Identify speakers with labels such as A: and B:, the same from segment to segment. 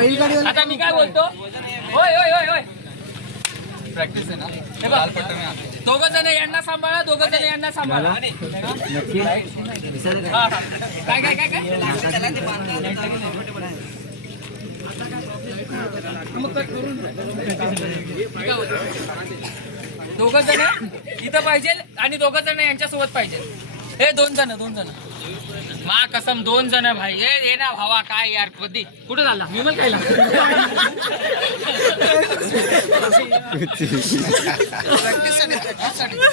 A: आता मी काय बोलतो? होय होय होय होय.
B: प्रॅक्टिस आहे ना?
A: हे बघ.
B: लाल पट्टा मी आणतो.
A: दोघ जण यांना सांभाळा दोघ जण यांना सांभाळा.
C: नक्की.
A: काय काय काय काय? दोघ जण इथं पाहिजे आणि दोघ जण यांच्यासोबत पाहिजे. हे दोन जण दोन जण. मा कसम दोन जण भाई. ए ये ना भावा काय यार कधी कुठे झाला? विमल खायला.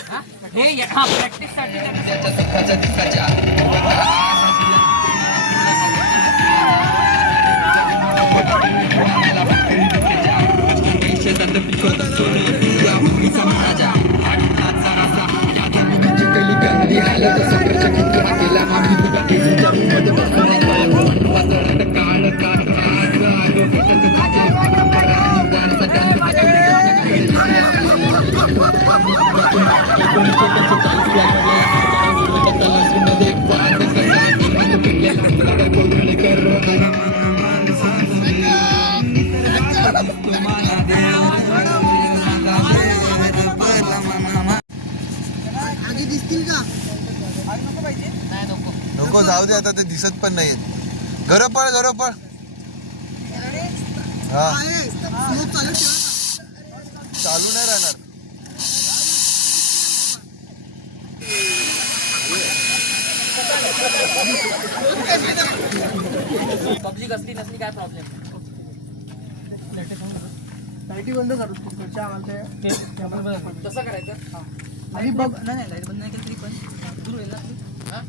A: हा? हे हा प्रॅक्टिससाठी
B: त्याच्या
C: दिसतील का
D: नको जाऊ दे आता ते दिसत पण नाहीत घर पळ घर पळ हा
C: चालू
D: नाही राहणार
A: पब्लिक असली नसली काय प्रॉब्लेम
C: लाईटी बंद करू पुढच्या आवाज
A: कसं करायचं
C: आधी बघ नाही नाही लाईट बंद नाही केली तरी पण दूर होईल ना
A: हा?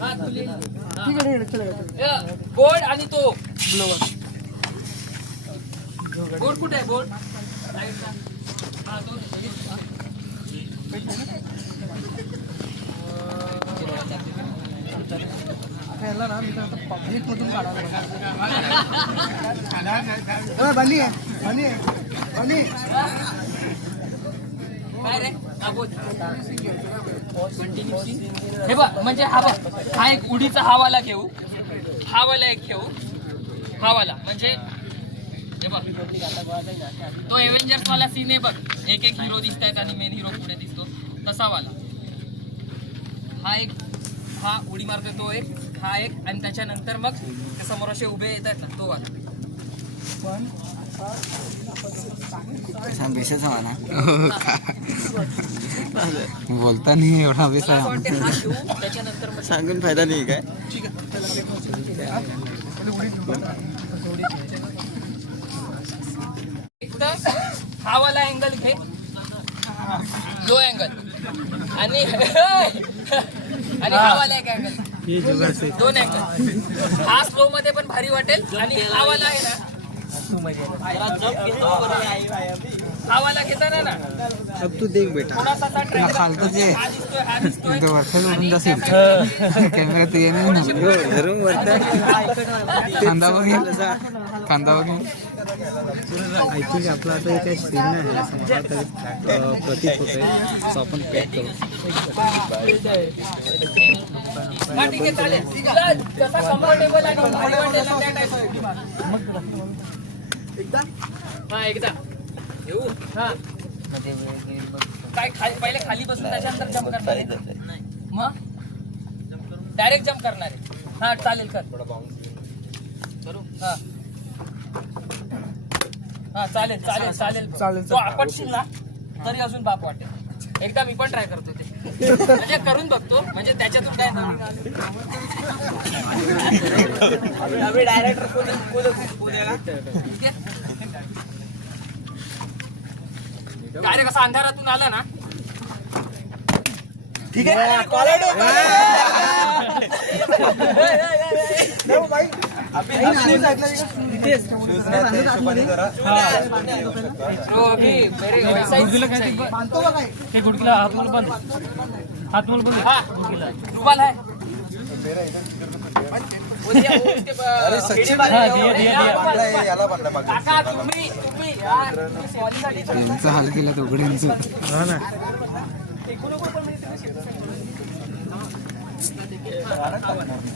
A: हा, तुले. हा.
C: ठीक आहे ठीक आहे चला
A: या, बोर्ड आणि तो ब्लोवर बोर्ड कुठे आहे बोर्ड लाईटचा. हा, तो.
C: ना मी पब्लिक मधून काढायला बनी आहे बनी आहे बनी
A: काय रे हे बघ म्हणजे हा बघ हा एक उडीचा हावाला घेऊ. हावाला एक घेऊ. हावाला म्हणजे हे बघ. तो एव्हेंजर्स वाला सीन आहे बघ. एक एक हिरो दिसत आहेत आणि मेन हिरो पुढे दिसतो. तसा वाला. हा एक हा उडी मारतो तो एक हा एक आणि त्याच्यानंतर मग ते समोर असे उभे येतात ना तो वाला.
C: पण
D: बोलता नाही एवढा
A: मग
D: सांगून फायदा नाही काय?
A: हा वाला अँगल घे. लो अँगल आणि आणि हा वाला एक अँगल दोन अँगल हा स्लो मध्ये पण भारी वाटेल आणि हा वाला आहे ना हा वाला घेताना ना.
D: अब तू देख बेटा. खालतं जे-
A: हा दिसतोय हा दिसतोय.
D: तो वरच्या
A: आणि
D: जोडून जाशील
A: हा
D: कॅमेरा तू येणार ना. धरून खांदा बघेल खांदा बघेल
E: ॲक्च्युली आपला आता एक काही सीन नाही आहे. प्रतीत होत आहे सो आपण पॅक करू.
A: हा, टाईप हा एकदा. येऊ. हा. काय खाली पहिले खाली बसून त्याच्यानंतर जम्प करणार आहे? मग? डायरेक्ट जम्प करणार आहे. हा चालेल कर. करू? हा. हा चालेल चालेल चालेल.
C: चालेल,
A: तो आपटशील ना तरी अजून बाप वाटेल. एकदा मी पण ट्राय करतो ते. म्हणजे करून बघतो. म्हणजे त्याच्यातून काय ठीक आहे? काय रे कसा अंधारातून आला ना? ठीक
C: काय
A: ते गुडकीला हात मोल बंद हात मोल बंद गुडकीला रुमाल आहे
D: हाल केला दोघड्यांचं
E: हा ना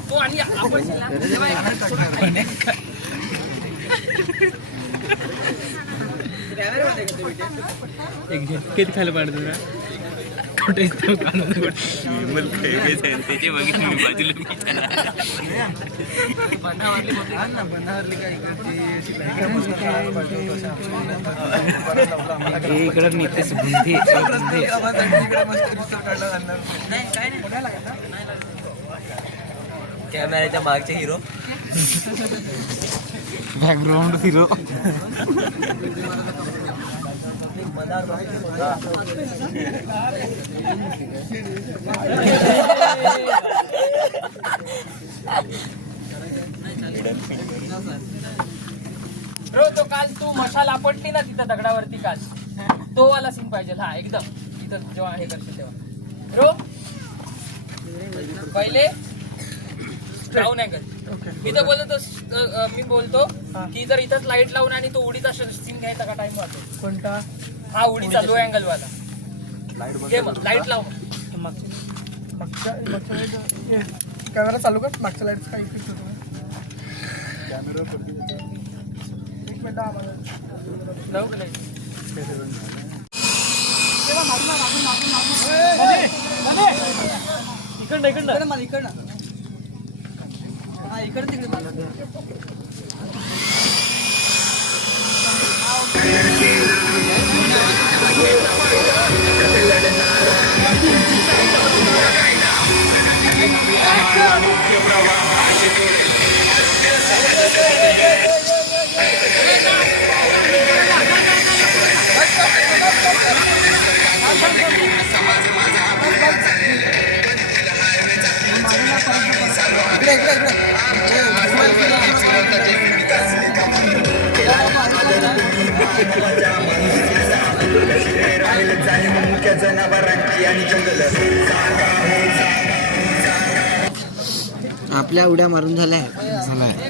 A: तो आणि आपण ना, तेव्हा एक-
E: एक झटकेत खायला पाडतो ना कुठे
B: त्याचे बघितले मी बाजूला इकडं नितेश बुंदी बुंदी.
F: कॅमेऱ्याच्या मागचे हिरो.
B: बॅकग्राऊंड हिरो
A: तो काल तू मशाल आपटली ना तिथं दगडावरती काल. तो वाला सीन पाहिजे. हा एकदम. इथं जेव्हा हे करशील तेव्हा. रो पहिले डाऊन अँगल मी तर बोलतो मी बोलतो की जर इथंच लाइट लावून आणि तो उडीचा सीन घ्यायचा का टाइम वाटतो
C: कोणता?
A: हा उडीचा लो अँगल वाला. घे मग लाइट लाव. मग.
C: मागच्या मागच्या लाइट कॅमेरा चालू कर मागच्या लाईटचं काय इफेक्ट होतो एक मिनिट बघा.
A: लावू का light?
C: इकडनं इकडनं. मला इकडनं. हा इकडं तिकडे. मला इकडे
B: आपल्या उड्या मारून झाल्या. झालाय.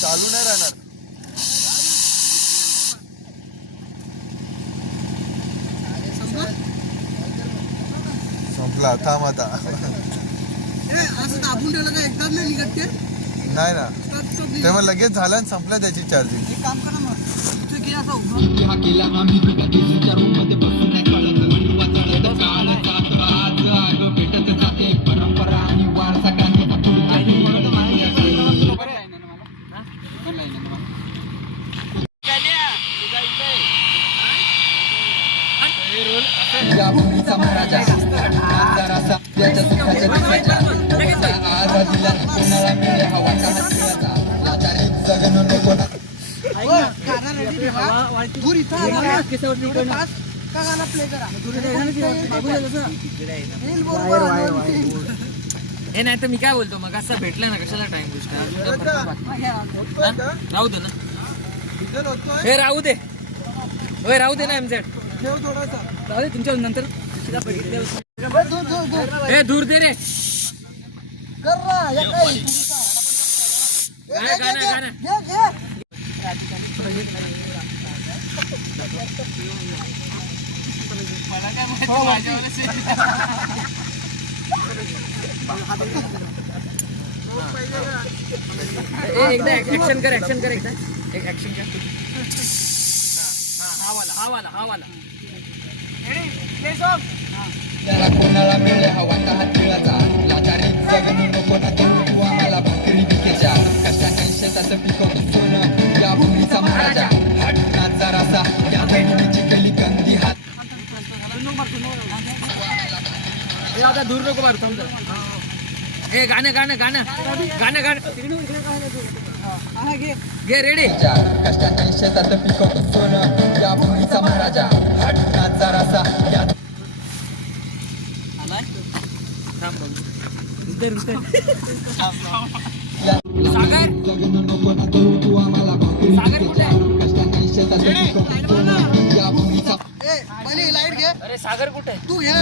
C: चालू
D: नाही राहणार. संपला थांब आता.
C: नाही
D: ना. तेव्हा लगेच झालं आणि संपलं त्याची चार्जिंग
C: काम करा हा केला आम्ही. का गाणं करा. बरोबर
A: हे नाही तर मी काय बोलतो मग असं भेटलं ना कशाला टाइम राहू दे ना.
D: डिझेल होतोय
A: हे राहू दे. होय राहू दे ना एमझेड
D: ठेव थोडासा.
A: राहू दे तुमच्या नंतर.
C: दूर, दूर, दूर.
A: हे दूर दे रे.
C: कर ना, या काय?
A: गाणं गाणं गाणं.
C: घे, घे.
A: एकदा ऍक्शन कर ऍक्शन कर एकदा. एक ऍक्शन कर. हा वाला हा वाला हा वाला
G: त्याला कोणाला मिळे हवा का हातीळाचा लाचारी जगणू नको ना देऊ तू आम्हाला भाकरी विकेच्या. कशाने शेताचं पिकवतो सोनं? या भूमीचा महाराजा.
A: आता दूर नको मारू जरा. हे गाणं गाणं गाणं गाणं गाणं
C: घे.
A: रेडी
G: कष्टाने शेताचं पिकवतो सोनं या भूमीचा महाराजा हटणार जरासा या
A: थांब बघू.
G: या
A: सागर सागर कुठे
G: या भूमीचा
C: ए, पहिले लाइट घे
A: अरे सागर कुठे?
C: तू घे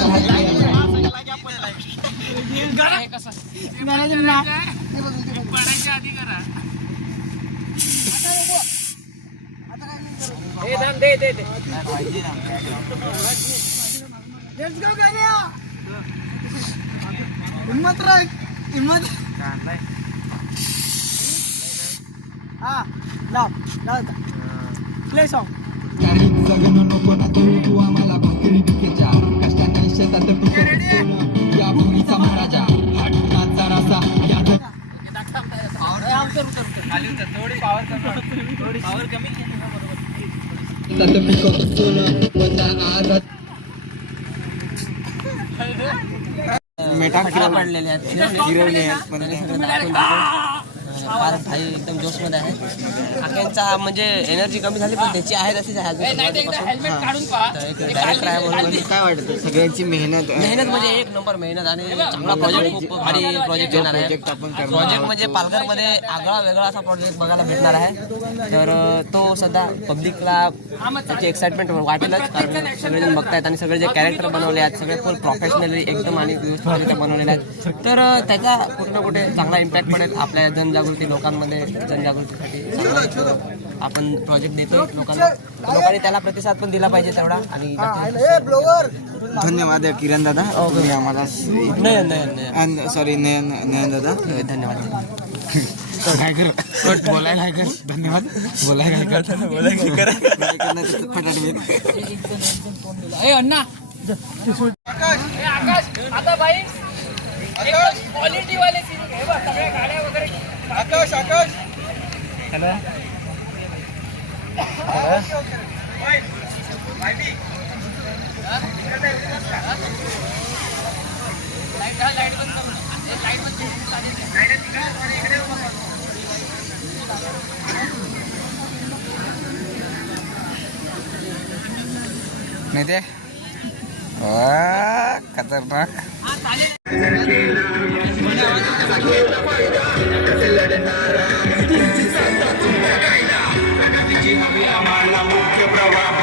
A: हे कसं पडायच्या आधी करा हे थांब दे दे दे
C: लेट्स गो गाण्या हिम्मत राख हिम्मत हा लाव लाव प्ले सॉन्ग
G: काही जगणं नको ना देऊ तू आम्हाला भाकरी विकेच्या सोनं या भूमीचा महाराजा. हटणार जरासा या
B: मेटा
F: पडलेले आहेत.
B: फिरवले आहेत पण ते-
F: फार भाई एकदम जोशमध्ये आहे. आख्यांचा म्हणजे एनर्जी कमी झाली पण त्याची आहे तशीच आहे
B: काय वाटतं सगळ्यांची मेहनत?
F: मेहनत म्हणजे एक नंबर मेहनत आणि चांगला प्रोजेक्ट खूप भारी प्रोजेक्ट येणार आहे.
B: प्रोजेक्ट आपण करणार
F: प्रोजेक्ट म्हणजे पालघरमध्ये आगळा वेगळा असा प्रोजेक्ट बघायला भेटणार आहे. तर तो सध्या पब्लिकला त्याची एक्साइटमेंट वाटेलच कारण सगळेजण बघतायत आणि सगळे जे कॅरेक्टर बनवले आहेत सगळे फुल प्रोफेशनली एकदम आणि व्यवस्थितरित्या बनवलेले आहेत. तर त्याचा कुठे ना कुठे चांगला इम्पॅक्ट पडेल. आपल्या जनजागृती लोकांमध्ये जनजागृतीसाठी आपण प्रोजेक्ट देतो लोकांना. लोकांनी त्याला प्रतिसाद पण दिला पाहिजे तेवढा आणि
B: धन्यवाद किरण दादा. तुम्ही आम्हाला
F: नाही नाही नाही
B: सॉरी नयन नयन दादा.
F: धन्यवाद.
B: काय कर? कट बोलायला काय कर? धन्यवाद. बोलायला काय कर? बोलायला
A: अण्णा. ए, आकाश. आता भाई क्वालिटी वाले सीन घे बा सगळ्या गाड्या वगैरे
D: आकाश आकाश.
A: हा. चालेल.
B: नाही ते खतरनाक.